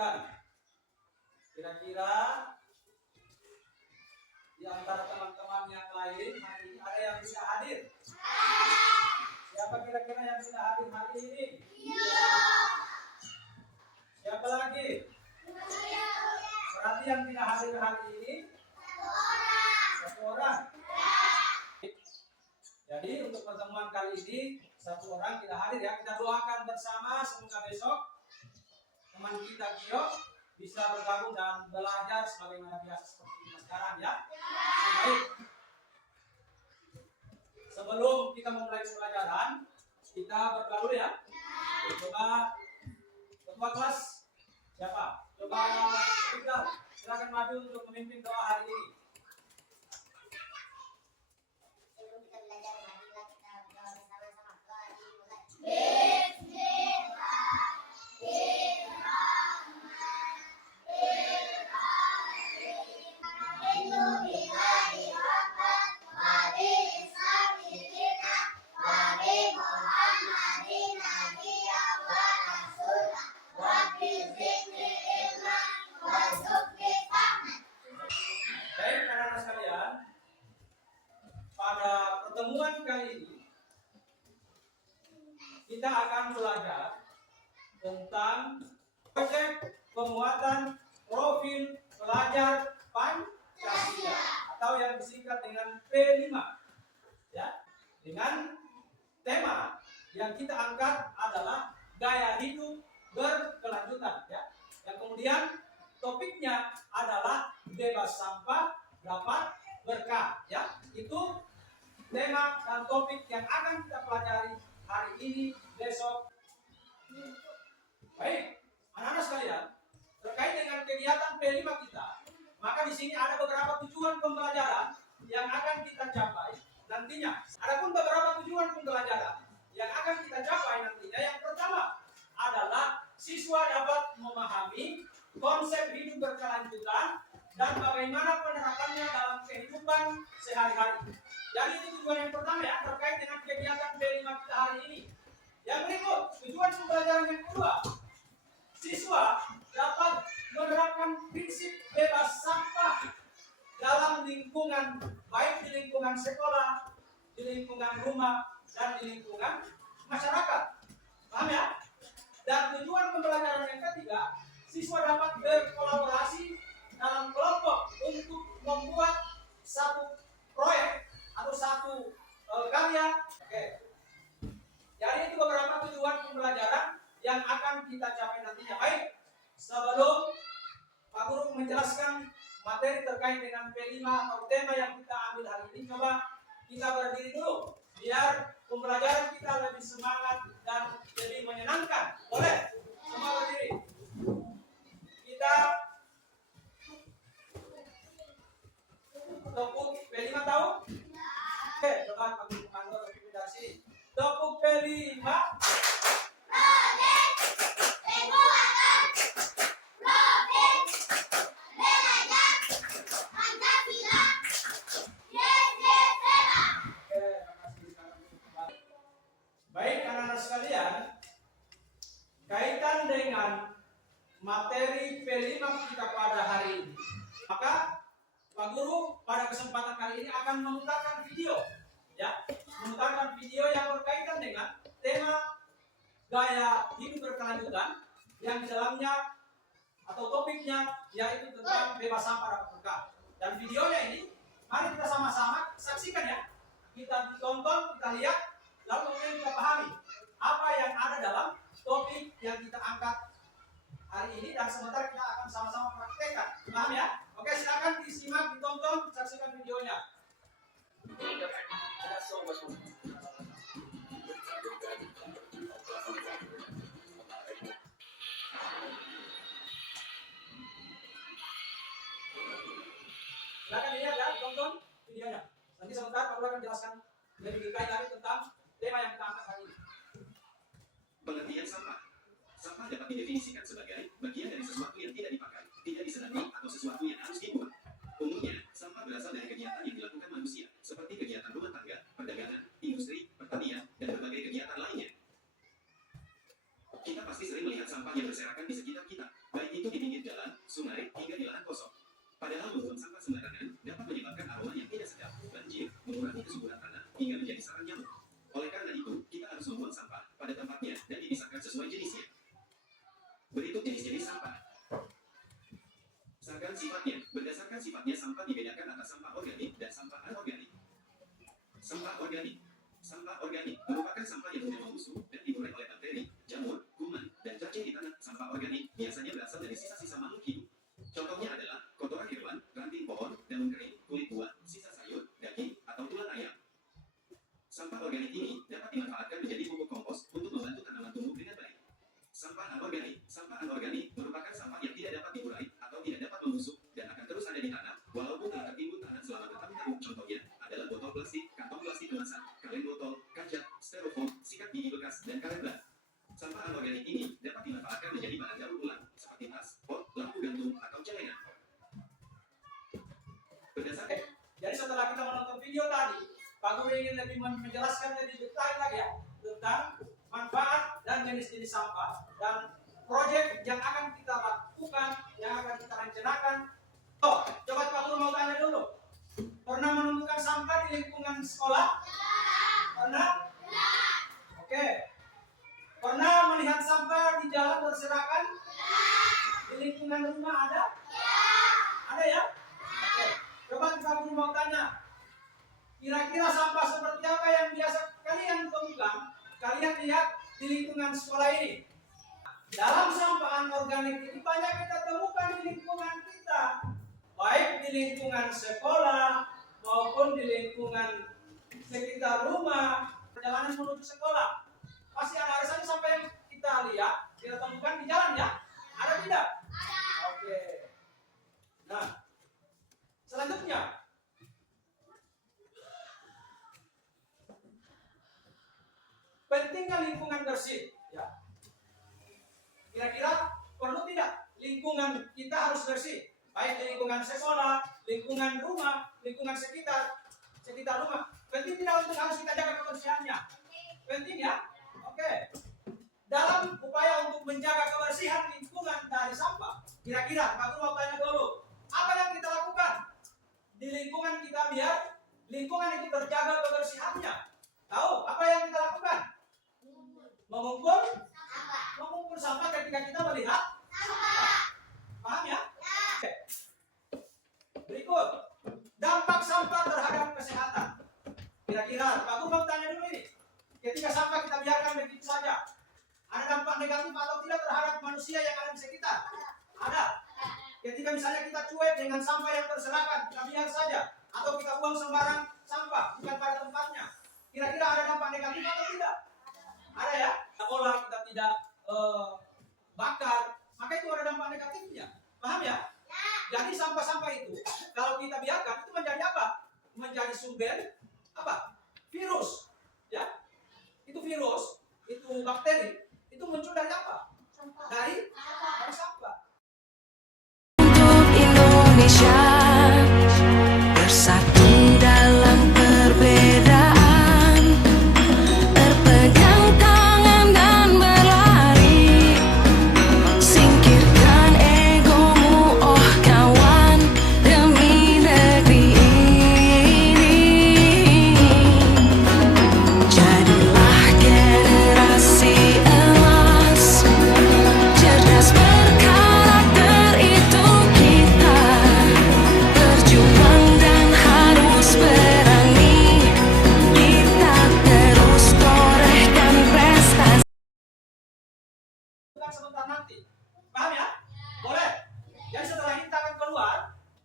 perhatikan. Kira-kira di antara teman-teman yang lain hari ini ada yang bisa hadir? Siapa kira-kira yang sudah hadir hari ini? Siapa lagi? Berarti yang tidak hadir hari ini? Satu orang. Jadi untuk pertemuan kali ini satu orang tidak hadir ya. Kita doakan bersama semoga besok teman kita Kio bisa bergabung dan belajar sebagaimana biasa seperti kita sekarang ya. Baik. Sebelum kita memulai pelajaran, kita berdoa dulu ya. Coba ketua kelas siapa? Coba Iqbal, silakan maju untuk memimpin doa hari ini. Sebelum kita belajar, marilah kita berdoa bersama-sama. Doa dimulai. Baik anak-anak sekalian, pada pertemuan kali ini kita akan belajar tentang proyek penguatan profil pelajar Pancasila atau yang disingkat dengan P5 ya, dengan tema yang kita angkat adalah gaya hidup berkelanjutan ya. Yang kemudian topiknya adalah bebas sampah dapat berkah ya. Itu tema dan topik yang akan kita pelajari hari ini, besok. Baik, anak-anak sekalian, terkait dengan kegiatan P5 kita, maka di sini ada beberapa tujuan pembelajaran yang akan kita capai nantinya. Adapun beberapa tujuan pembelajaran yang akan kita capai nantinya, yang pertama adalah siswa dapat memahami konsep hidup berkelanjutan dan bagaimana penerapannya dalam kehidupan sehari-hari. Jadi itu tujuan yang pertama ya, terkait dengan kegiatan P5 kita hari ini. Yang berikut, tujuan pembelajaran yang kedua, siswa dapat menerapkan prinsip bebas sampah dalam lingkungan, baik di lingkungan sekolah, di lingkungan rumah, dan di lingkungan masyarakat. Paham ya? Dan tujuan pembelajaran yang ketiga, siswa dapat berkolaborasi dalam kelompok untuk membuat satu proyek atau satu karya. Oke. Jadi itu beberapa tujuan pembelajaran yang akan kita capai nantinya. Baik, sebelum Pak Guru menjelaskan materi terkait dengan P5 atau tema yang kita ambil hari ini, coba kita berdiri dulu biar pembelajaran kita lebih semangat dan lebih menyenangkan. Boleh? Semua berdiri. Kita tepuk P5 tahu? Oke, coba Pak Guru komando rekomendasi. Tepuk P5. Baik anak-anak sekalian, kaitan dengan materi P5 kita pada hari ini, maka Pak Guru pada kesempatan kali ini akan memutarkan video ya, memutarkan video yang berkaitan dengan tema gaya hidup berkelanjutan yang di dalamnya atau topiknya yaitu tentang bebas sampah dapat berkah. Dan videonya ini mari kita sama-sama saksikan ya, kita tonton, kita lihat, lalu kemudian kita pahami apa yang ada dalam topik yang kita angkat hari ini, dan sementara kita akan sama-sama praktekkan. Paham ya? Oke, silakan disimak, ditonton, saksikan videonya. Silakan dilihat ya, tonton videonya. Nanti sebentar Pak Guru akan jelaskan lebih detail lagi tentang tema yang kita angkat hari ini. Pengertian sampah. Sampah dapat didefinisikan sebagai bagian dari sesuatu yang tidak dipakai, tidak disedari, atau sesuatu yang harus dibuang. Umumnya, sampah berasal dari kegiatan yang dilakukan manusia, seperti kegiatan rumah tangga, perdagangan, industri, pertanian, dan berbagai kegiatan lainnya. Kita pasti sering melihat sampah yang berserakan di sekitar kita, baik itu di Berdasarkan sifatnya sampah dibedakan antara sampah organik dan sampah anorganik. Sampah organik merupakan sampah yang mudah membusuk dan diurai oleh bakteri, jamur, kuman, dan cacing di tanah. Sampah organik biasanya berasal dari sisa-sisa makhluk hidup. Contohnya adalah kotoran hewan, ranting pohon, daun kering, kulit buah, sisa sayur, daging, atau tulang ayam. Sampah organik ini dapat dimanfaatkan menjadi pupuk kompos untuk membantu tanaman tumbuh dengan baik. Sampah anorganik merupakan sampah yang tidak dapat diurai atau tidak dapat membusuk dan akan terus ada di tanah walaupun telah tertimbun tanah selama bertahun-tahun. Contohnya adalah botol plastik, kantong plastik kemasan, kaleng botol, kaca, styrofoam, sikat gigi bekas, dan karet bat. Sampah anorganik ini dapat dimanfaatkan menjadi bahan daur ulang seperti tas, pot, lampu gantung, atau celengan. Jadi setelah kita menonton video tadi, Pak Guru ingin lebih menjelaskan lebih detail lagi ya tentang manfaat dan jenis-jenis sampah dan proyek yang akan kita lakukan, yang akan kita rencanakan. Coba Pak Guru mau tanya dulu. Pernah menemukan sampah di lingkungan sekolah? Pernah? Oke. Pernah melihat sampah di jalan berserakan? Di lingkungan rumah ada? Ada ya? Oke. Coba Pak Guru mau tanya. Kira-kira sampah seperti apa yang biasa kalian temukan, kalian lihat di lingkungan sekolah ini? Dalam sampah anorganik ini banyak kita temukan di lingkungan kita, baik di lingkungan sekolah maupun di lingkungan sekitar rumah, perjalanan menuju sekolah. Pasti ada saja sampah yang kita lihat, kita temukan di jalan ya? Ada tidak? Oke. Nah, selanjutnya. Pentingnya lingkungan bersih, ya. Kira-kira perlu tidak lingkungan kita harus bersih, baik di lingkungan sekolah, lingkungan rumah, lingkungan sekitar rumah. Penting tidak untuk harus kita jaga kebersihannya? Penting ya? Oke. Dalam upaya untuk menjaga kebersihan lingkungan dari sampah, kira-kira Pak Guru mau tanya dulu, apa yang kita lakukan di lingkungan kita biar lingkungan itu terjaga kebersihannya? Tahu apa yang kita lakukan? Mengumpul sampah ketika kita melihat sampah. Paham ya? Oke. Berikut dampak sampah terhadap kesehatan. Kira-kira Pak Guru mau tanya dulu ini. Ketika sampah kita biarkan begitu saja, ada dampak negatif atau tidak terhadap manusia yang ada di sekitar? Ada. Ketika misalnya kita cuek dengan sampah yang berserakan, kita biar saja, atau kita buang sembarang sampah bukan pada tempatnya, kira-kira ada dampak negatif atau tidak? Ada ya? Kita olah, kita tidak bakar, maka itu ada dampak negatifnya. Paham ya? Jadi sampah-sampah itu kalau kita biarkan itu menjadi apa? Menjadi sumber apa? Virus. Ya? Itu virus, itu bakteri, itu muncul dari apa? Dari sampah. Untuk Indonesia bersatu dalam perbedaan, berpegang tangan dan berlari, singkirkan egomu oh kawan, demi negeri ini. Jadilah generasi emas, cerdas berkarakter itu kita, berjuang dan harus berani, kita terus torehkan prestasi. Bukan sebentar nanti. Paham ya? Boleh. Jadi setelah ini kita akan keluar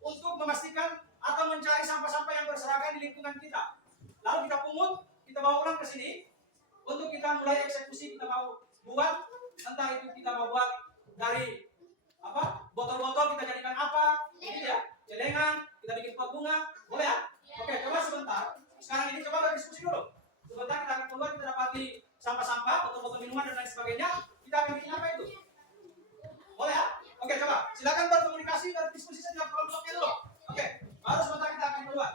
untuk memastikan atau mencari sampah-sampah yang berserakan di lingkungan kita. Lalu kita pungut, kita bawa pulang ke sini untuk kita mulai eksekusi. Kita mau buat, entah itu kita mau buat dari apa? Botol-botol kita jadikan apa? Ini ya, celengan, kita bikin pot bunga, boleh ya? Oke, coba sebentar. Sekarang ini coba berdiskusi dulu. Sebentar kita akan keluar, kita dapati sampah-sampah, botol-botol minuman dan lain sebagainya. Kita akan bikin apa itu? Boleh ya? Oke, coba. Silakan berkomunikasi dan diskusi saja kelompoknya dulu. Oke, baru sebentar kita akan keluar.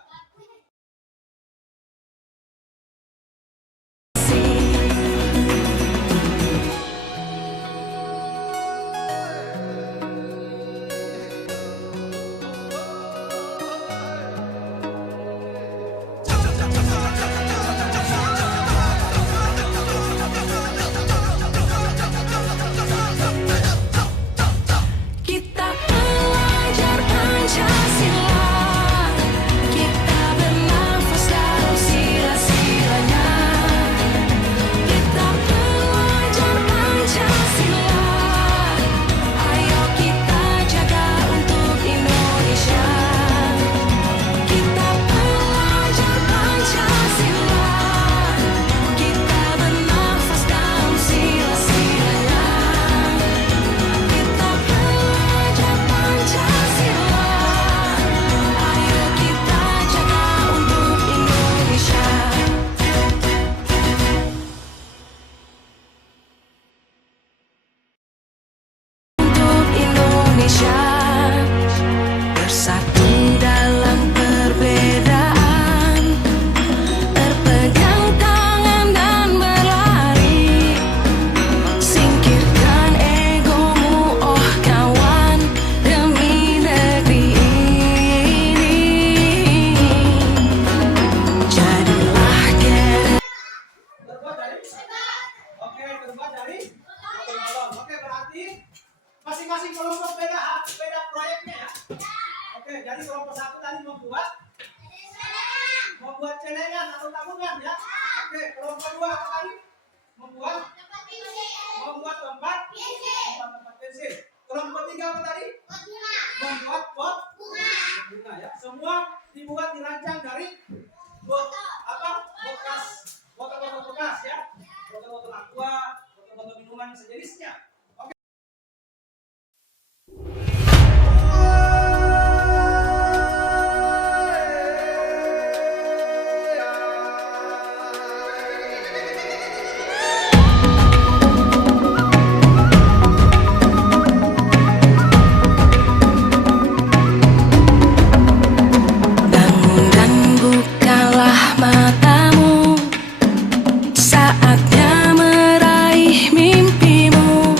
jadi kelompok 1 tadi membuat celengan atau tabungan ya. Oke, kelompok 2 apa tadi? Membuat tempat pensil. Kelompok 3 apa tadi? Membuat pot bunga ya. Semua dibuat dirancang dari bekas botol-botol bekas ya. Botol-botol aqua, botol-botol minuman sejenisnya. Oke. Bangun dan bukalah matamu, saatnya meraih mimpimu.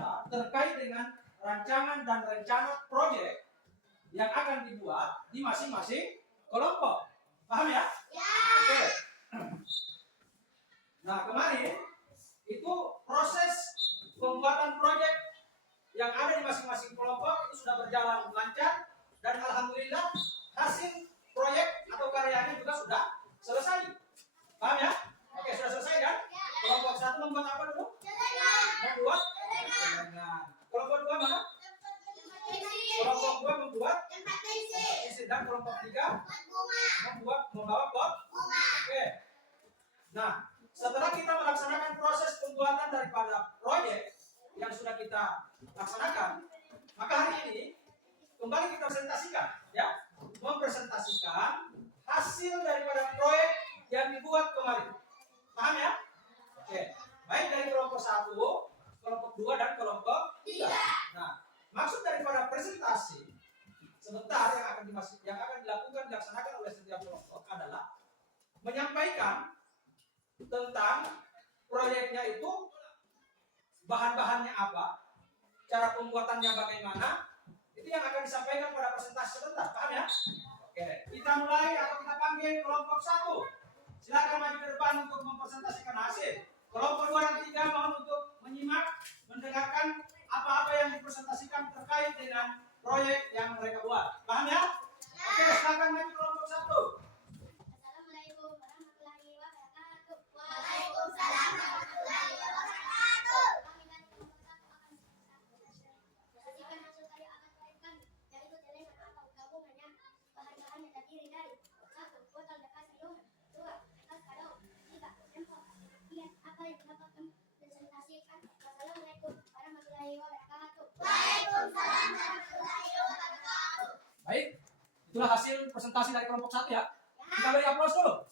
nyata terkait dengan rancangan dan rencana proyek yang akan dibuat di masing-masing kelompok. Paham ya? Oke. Nah, kemarin itu proses pembuatan proyek yang ada di masing-masing kelompok itu sudah berjalan lancar dan alhamdulillah hasil proyek atau karyanya juga sudah selesai. Paham ya? Oke, sudah selesai kan? Kelompok 1 membuat apa dulu? Membuat celengan. Kelompok 2 mana? Kelompok 2 membuat isi dan kelompok 3 membawa pot. Oke. Nah, setelah kita melaksanakan proses pembuatan daripada proyek yang sudah kita laksanakan, maka hari ini kembali kita presentasikan, ya, mempresentasikan hasil daripada proyek yang dibuat kemarin. Paham ya? Oke. Baik dari kelompok 1, kelompok 2 dan kelompok 3. Nah, maksud daripada presentasi sebentar yang akan dilaksanakan oleh setiap kelompok adalah menyampaikan tentang proyeknya itu bahan-bahannya apa, cara pembuatannya bagaimana, itu yang akan disampaikan pada presentasi sebentar. Paham ya? Oke, kita mulai atau kita panggil kelompok 1. Silakan maju ke depan untuk mempresentasikan hasil. Kelompok 2 dan 3 mohon untuk menyimak, mendengarkan apa-apa yang dipresentasikan terkait dengan proyek yang mereka buat. Paham ya? Oke, silakan maju kelompok 1. Assalamualaikum warahmatullahi wabarakatuh. Waalaikumsalam warahmatullahi wabarakatuh. Kami dari kelompok 1 akan mempresentasikan hasil karya akan proyek kami, yaitu celengan atau gabungannya. Bahan-bahannya terdiri dari 1. Botol bekas minum, 2. Kertas kado, 3. Tempo. Kemudian apa yang dapat kami presentasikan. Wassalamualaikum warahmatullahi wabarakatuh. Waalaikumsalam warahmatullahi wabarakatuh. Baik, itulah hasil presentasi dari kelompok 1 ya. Kita beri aplaus dulu.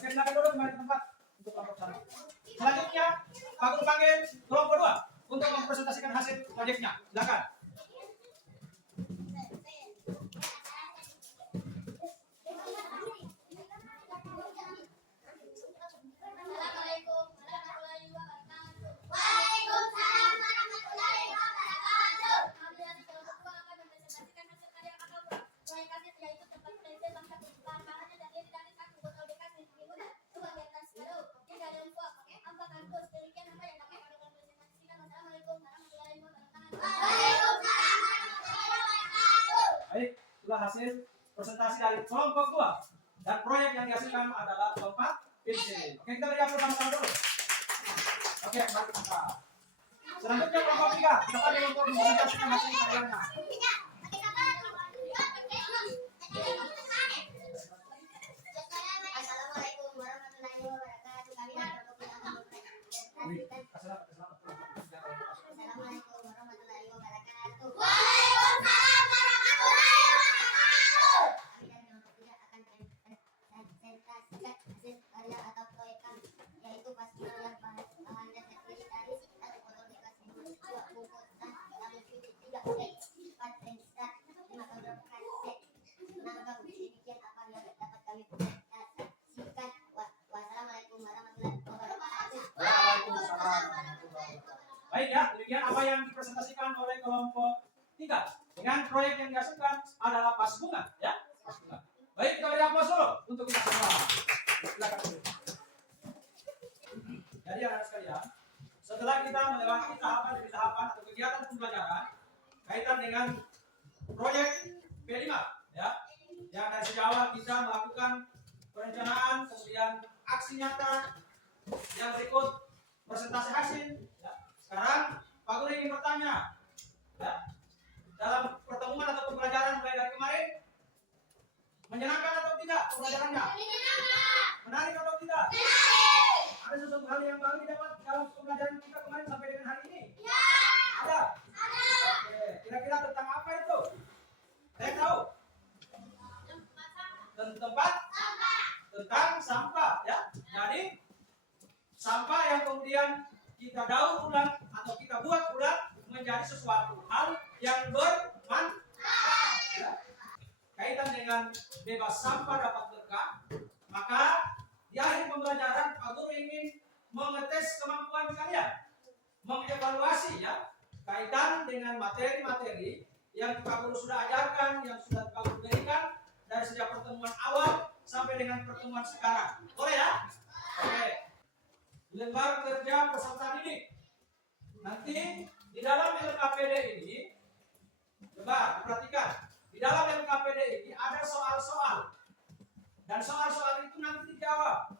Oke, silakan dulu kembali ke tempat untuk kelompok 1. Selanjutnya, aku panggil kelompok 2 untuk mempresentasikan hasil proyeknya. Silakan. Assalamualaikum warahmatullahi wabarakatuh. Waalaikumsalam warahmatullahi wabarakatuh. Kami dari kelompok 2 akan mempresentasikan hasil karya kakak proyek kami, yaitu tempat pensil bangsa. Bahan-bahannya terdiri dari 1. Botol bekas minum, 2. Kertas kado, 3. Tempo, 4. Kardus. Demikian apa yang dapat kami presentasikan. Wassalamualaikum warahmatullahi wabarakatuh. Waalaikumsalam warahmatullahi wabarakatuh. Baik, itulah hasil presentasi dari kelompok 2. Dan proyek yang dihasilkan adalah tempat pensil. Oke, kita beri aplaus sama-sama dulu. Oke, kembali ke tempat. Selanjutnya kelompok 3. Kita panggil untuk mempresentasikan hasil karyanya. Assalamualaikum warahmatullahi wabarakatuh. Kami dari kelompok 3 akan mempresentasikan. Assalamualaikum warahmatullahi wabarakatuh. Waalaikumsalam warahmatullahi wabarakatuh. Kami dari kelompok 3 akan mempresentasikan hasil karya atau proyek kami, yaitu pastinya yang bahan-bahannya terdiri dari 1. Botol bekas minum, 2. Bungkus dan tabung cuci, 3. 4. Pensil, 5. Kardus kaset, 6. Gabung. Demikian apa yang dapat kami presentasikan. Wassalamualaikum warahmatullahi wabarakatuh. Waalaikumsalam. Baik ya, demikian apa yang dipresentasikan oleh kelompok 3. Dengan proyek yang dihasilkan adalah pas bunga, ya. Pas bunga. Baik, kita beri aplaus dulu untuk kita semua. Silakan dulu. Jadi anak sekalian, setelah kita melewati tahapan demi tahapan atau kegiatan pembelajaran kaitan dengan proyek P5, ya, yang dari sejak awal kita melakukan perencanaan, kemudian aksi nyata, yang berikut presentasi hasil. Ya. Sekarang Pak Guru ingin bertanya, ya, dalam pertemuan atau pembelajaran mulai dari kemarin, menyenangkan atau tidak pembelajarannya? Menarik atau tidak? Ada sesuatu hal yang baru didapat dalam pembelajaran kita kemarin sampai dengan hari ini? Ada? Oke, kira-kira tentang apa itu? Saya tahu. Tentang sampah, ya. Jadi sampah yang kemudian kita daur ulang atau kita buat ulang menjadi sesuatu hal yang bermanfaat, ya. Kaitan dengan bebas sampah dapat berkah, maka di akhir pembelajaran Pak Guru ingin mengetes kemampuan kalian, mengevaluasi ya, kaitan dengan materi-materi yang Pak Guru sudah ajarkan, yang sudah Pak Guru berikan dari sejak pertemuan awal sampai dengan pertemuan sekarang. Boleh ya? Oke. Lembar kerja peserta didik. Nanti di dalam LKPD ini, coba perhatikan, di dalam LKPD ini ada soal-soal, dan soal-soal itu nanti dijawab.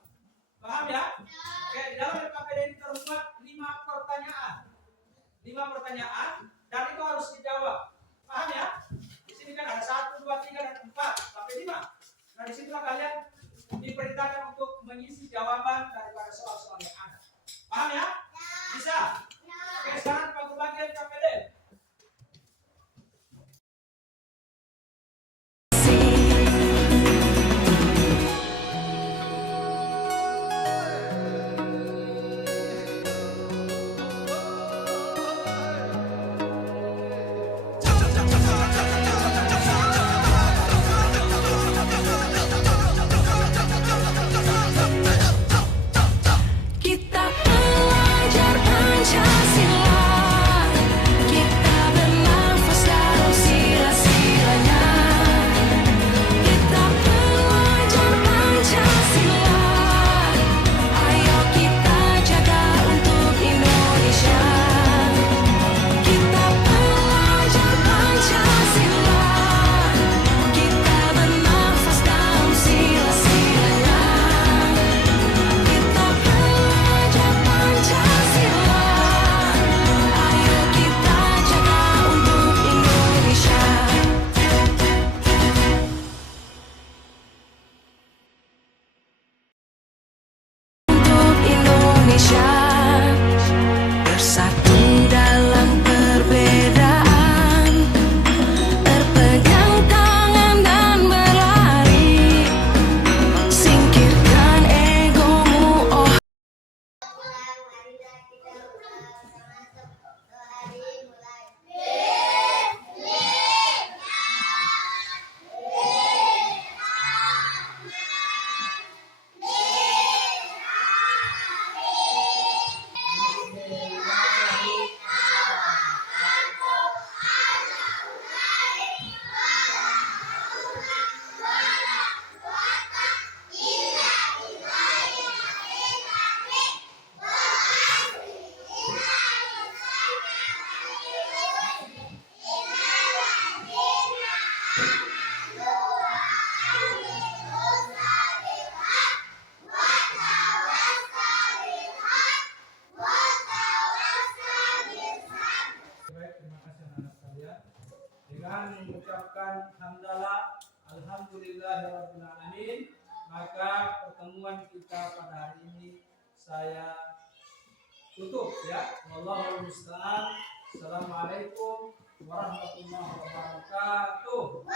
Paham ya? Oke, di dalam LKPD ini termuat 5 pertanyaan. 5 pertanyaan, dan itu harus dijawab. Paham ya? Di sini kan ada 1, 2, 3, dan 4 sampai 5. Nah, disitulah kalian diperintahkan untuk mengisi jawaban daripada soal-soal yang ada. Paham ya? Bisa? Oke, sekarang kita bagian KPD. Kita belajar Pancasila, kita bernafas dalam sila-silanya. Kita belajar Pancasila, ayo kita jaga untuk Indonesia. Kita belajar Pancasila, kita bernafas dalam sila-silanya. Kita belajar Pancasila, ayo kita jaga untuk Indonesia. Untuk Indonesia, bersatu dalam perbedaan, berpegang tangan dan berlari, singkirkan egomu, oh. Marilah kita bersama-sama hari mulai. Baik, terima kasih anak-anak sekalian. Dengan mengucapkan hamdalah, alhamdulillahirabbil alamin, maka pertemuan kita pada hari ini saya tutup ya. Wallahul musta'an. Assalamualaikum warahmatullahi wabarakatuh.